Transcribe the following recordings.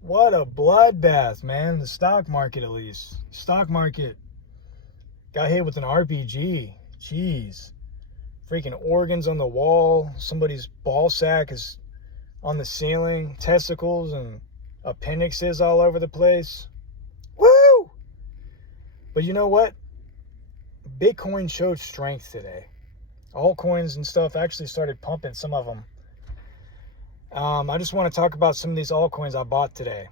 What a bloodbath, man. The stock market, at least. Stock market got hit with an RPG. Jeez. Freaking organs on the wall. Somebody's ball sack is on the ceiling. Testicles and appendixes all over the place. Woo! But you know what? Bitcoin showed strength today. Altcoins and stuff actually started pumping, some of them. I just want to talk about some of these altcoins I bought today.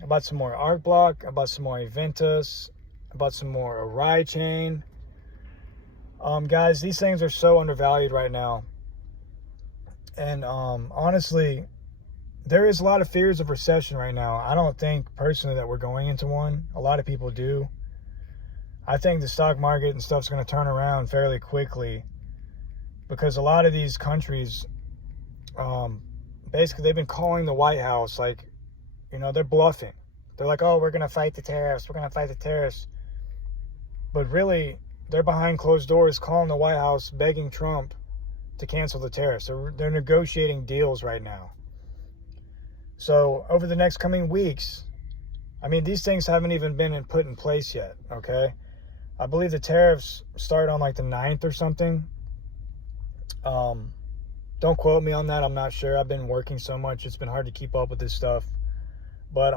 I bought some more Arcblock. I bought some more Aventus. I bought some more Oraichain. Guys, these things are so undervalued right now. And honestly, there is a lot of fears of recession right now. I don't think personally that we're going into one. A lot of people do. I think the stock market and stuff's going to turn around fairly quickly because a lot of these countries, basically, they've been calling the White House like, they're bluffing. They're like, oh, we're going to fight the tariffs. We're going to fight the tariffs. But really, they're behind closed doors calling the White House, begging Trump to cancel the tariffs. They're negotiating deals right now. So over the next coming weeks, these things haven't even been put in place yet, okay? I believe the tariffs start on like the 9th or something. Don't quote me on that. I'm not sure. I've been working so much. It's been hard to keep up with this stuff. But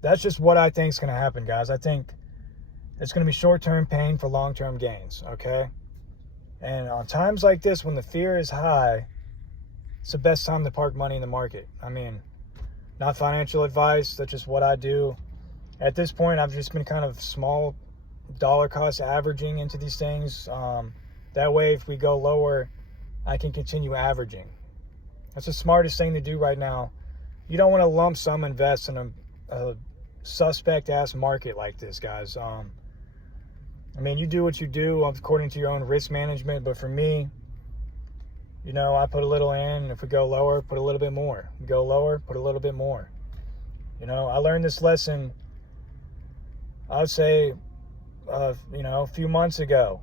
that's just what I think is going to happen, guys. I think it's going to be short-term pain for long-term gains, okay? And on times like this, when the fear is high, it's the best time to park money in the market. Not financial advice. That's just what I do. At this point, I've just been kind of small dollar cost averaging into these things. That way, if we go lower, I can continue averaging. That's the smartest thing to do right now. You don't want to lump sum invest in a suspect ass market like this, guys. You do what you do according to your own risk management. But for me, I put a little in. If we go lower, put a little bit more. We go lower, put a little bit more. I learned this lesson, I would say, a few months ago.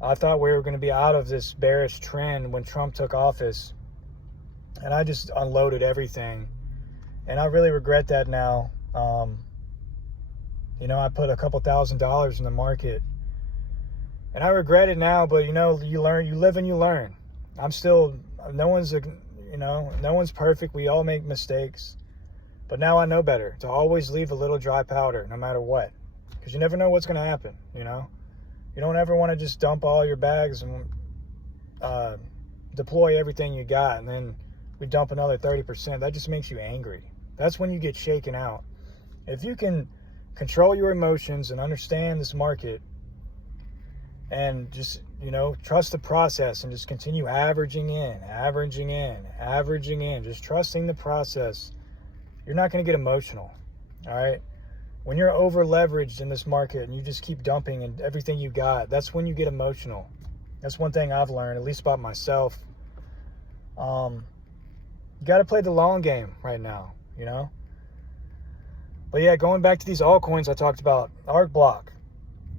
I thought we were going to be out of this bearish trend when Trump took office. And I just unloaded everything. And I really regret that now. I put a couple $1,000s in the market. And I regret it now, but you learn, you live and you learn. No one's perfect. We all make mistakes. But now I know better to always leave a little dry powder no matter what. Because you never know what's going to happen, You don't ever want to just dump all your bags and deploy everything you got, and then we dump another 30%. That just makes you angry. That's when you get shaken out. If you can control your emotions and understand this market and just, trust the process and just continue averaging in, just trusting the process, you're not going to get emotional, all right? When you're over leveraged in this market and you just keep dumping and everything you got, that's when you get emotional. That's one thing I've learned, at least about myself. You got to play the long game right now, But yeah, going back to these altcoins I talked about, Arcblock,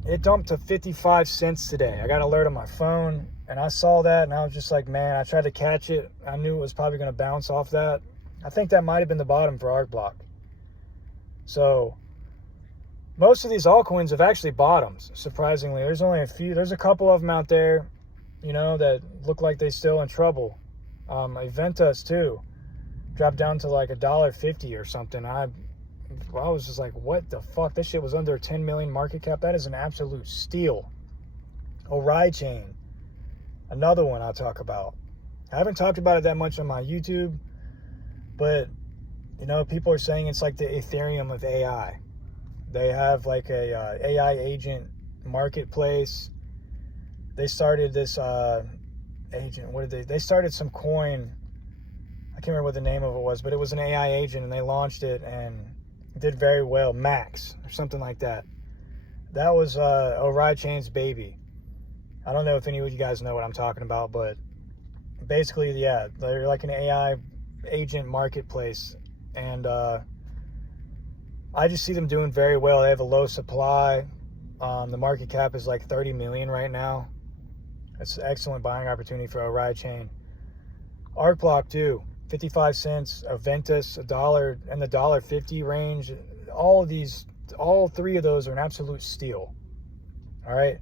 it dumped to 55 cents today. I got an alert on my phone and I saw that and I was just like, man, I tried to catch it. I knew it was probably going to bounce off that. I think that might have been the bottom for Arcblock. So most of these altcoins have actually bottomed, surprisingly. There's only a few. There's a couple of them out there, that look like they're still in trouble. Aventus, too, dropped down to like $1.50 or something. I was just like, what the fuck? This shit was under 10 million market cap. That is an absolute steal. Oraichain, another one I'll talk about. I haven't talked about it that much on my YouTube, but, people are saying it's like the Ethereum of AI. They have like a AI agent marketplace. They started this agent. They started some coin. I can't remember what the name of it was, but it was an AI agent, and they launched it and it did very well. Max or something like that. That was Oraichain's baby. I don't know if any of you guys know what I'm talking about, but basically, yeah, they're like an AI agent marketplace, and I just see them doing very well. They have a low supply. The market cap is like 30 million right now. It's an excellent buying opportunity for Oraichain. Arcblock too. 55 cents, Aventus, $1 and the $1.50 range. All three of those are an absolute steal. All right.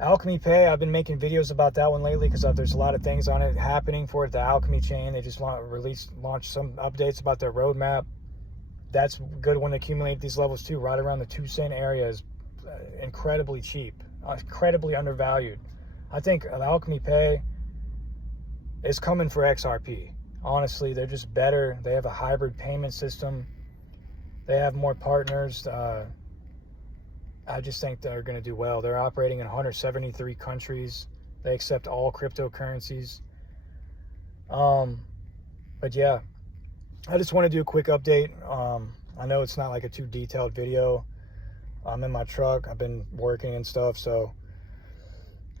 Alchemy Pay, I've been making videos about that one lately because there's a lot of things on it happening for it. The Alchemy chain, they just launched some updates about their roadmap. That's a good one to accumulate these levels too. Right around the 2 cent area is incredibly cheap, incredibly undervalued. I think Alchemy Pay is coming for XRP. Honestly, they're just better. They have a hybrid payment system. They have more partners. I just think they're going to do well. They're operating in 173 countries. They accept all cryptocurrencies. But yeah, I just want to do a quick update. I know it's not like a too detailed video. I'm in my truck. I've been working and stuff, so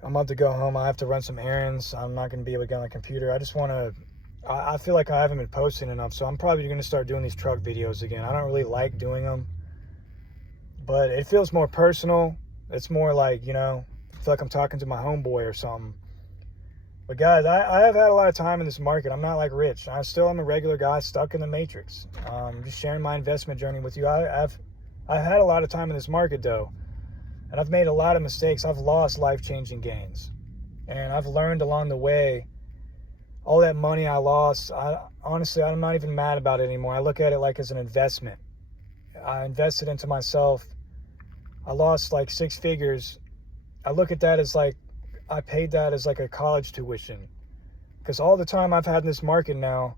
I'm about to go home. I have to run some errands. I'm not going to be able to get on the computer. I just want to, I feel like I haven't been posting enough, so I'm probably going to start doing these truck videos again. I don't really like doing them, but it feels more personal. It's more like, you know, I feel like I'm talking to my homeboy or something. But guys, I have had a lot of time in this market. I'm not like rich. I still am a regular guy stuck in the matrix. Just sharing my investment journey with you. I've had a lot of time in this market though, and I've made a lot of mistakes. I've lost life-changing gains, and I've learned along the way. All that money I lost, honestly, I'm not even mad about it anymore. I look at it like as an investment. I invested into myself. I lost like 6 figures. I look at that as like, I paid that as like a college tuition. Because all the time I've had in this market now,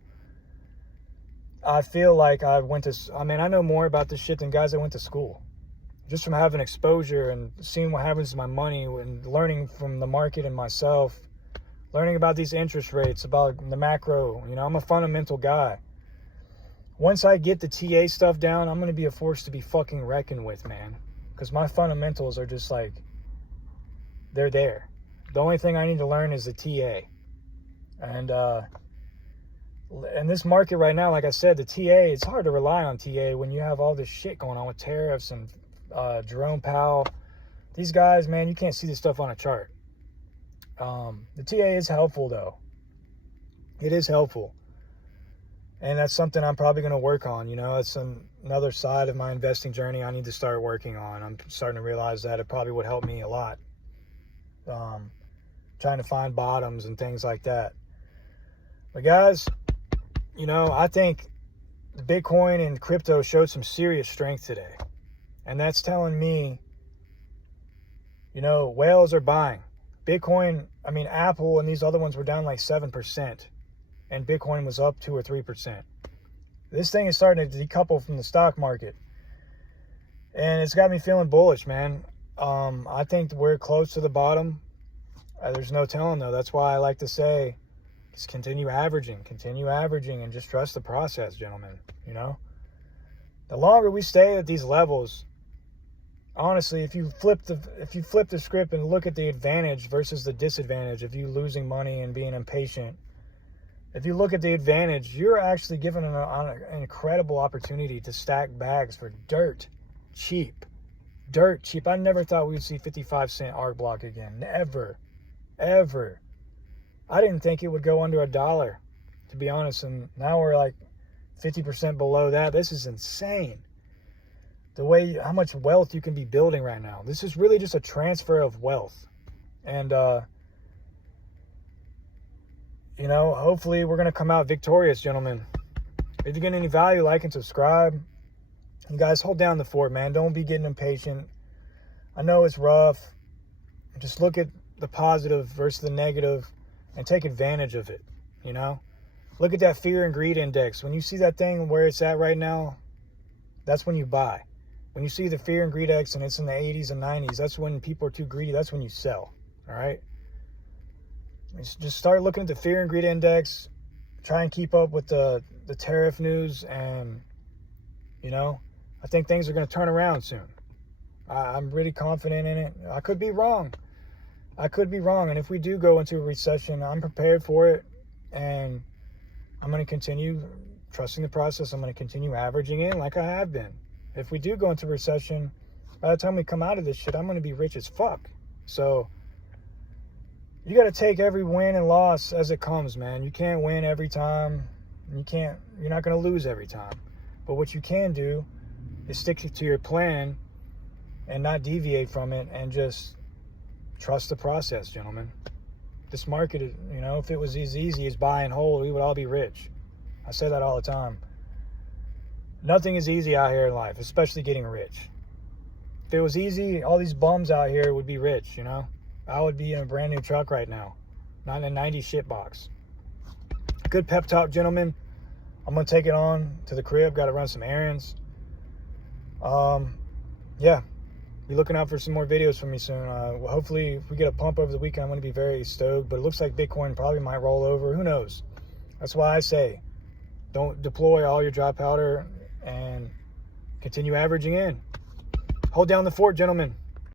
I feel like I know more about this shit than guys that went to school. Just from having exposure and seeing what happens to my money and learning from the market and myself, learning about these interest rates, about the macro. You know, I'm a fundamental guy. Once I get the TA stuff down, I'm going to be a force to be fucking reckoned with, man. Because my fundamentals are just like, they're there. The only thing I need to learn is the TA. And in this market right now, like I said, the TA, it's hard to rely on TA when you have all this shit going on with tariffs and Jerome Powell. These guys, man, you can't see this stuff on a chart. The TA is helpful, though. It is helpful. And that's something I'm probably going to work on. You know, it's another side of my investing journey I need to start working on. I'm starting to realize that it probably would help me a lot. Trying to find bottoms and things like that. But guys, you know, I think the Bitcoin and crypto showed some serious strength today. And that's telling me, you know, whales are buying. Bitcoin, I mean, Apple and these other ones were down like 7%. And Bitcoin was up 2 or 3%. This thing is starting to decouple from the stock market. And it's got me feeling bullish, man. I think we're close to the bottom. There's no telling, though. That's why I like to say, just continue averaging, and just trust the process, gentlemen. You know, the longer we stay at these levels, honestly, if you flip the script and look at the advantage versus the disadvantage of you losing money and being impatient, if you look at the advantage, you're actually given an incredible opportunity to stack bags for dirt cheap. I never thought we'd see 55-cent Arcblock again. Never. Ever. I didn't think it would go under $1, to be honest. And now we're like 50% below that. This is insane. How much wealth you can be building right now. This is really just a transfer of wealth. And, you know, hopefully we're going to come out victorious, gentlemen. If you get any value, like and subscribe. And guys, hold down the fort, man. Don't be getting impatient. I know it's rough. Just look at the positive versus the negative and take advantage of it, you know? Look at that fear and greed index. When you see that thing where it's at right now, that's when you buy. When you see the fear and greed index and it's in the 80s and 90s, that's when people are too greedy. That's when you sell, all right? Just start looking at the fear and greed index. Try and keep up with the tariff news, and, you know, I think things are going to turn around soon. I'm really confident in it. I could be wrong. And if we do go into a recession, I'm prepared for it. And I'm going to continue trusting the process. I'm going to continue averaging in like I have been. If we do go into recession, by the time we come out of this shit, I'm going to be rich as fuck. So you got to take every win and loss as it comes, man. You can't win every time. You're not going to lose every time. But what you can do is stick to your plan and not deviate from it, and just trust the process, gentlemen. This market is, if it was as easy as buy and hold, we would all be rich. I say that all the time. Nothing is easy out here in life, especially getting rich. If it was easy, all these bums out here would be rich, I would be in a brand new truck right now, not in a 90 shit box. Good pep talk, gentlemen. I'm going to take it on to the crib. Got to run some errands. Yeah. Be looking out for some more videos from me soon. Hopefully, if we get a pump over the weekend, I'm going to be very stoked. But it looks like Bitcoin probably might roll over. Who knows? That's why I say, don't deploy all your dry powder and continue averaging in. Hold down the fort, gentlemen.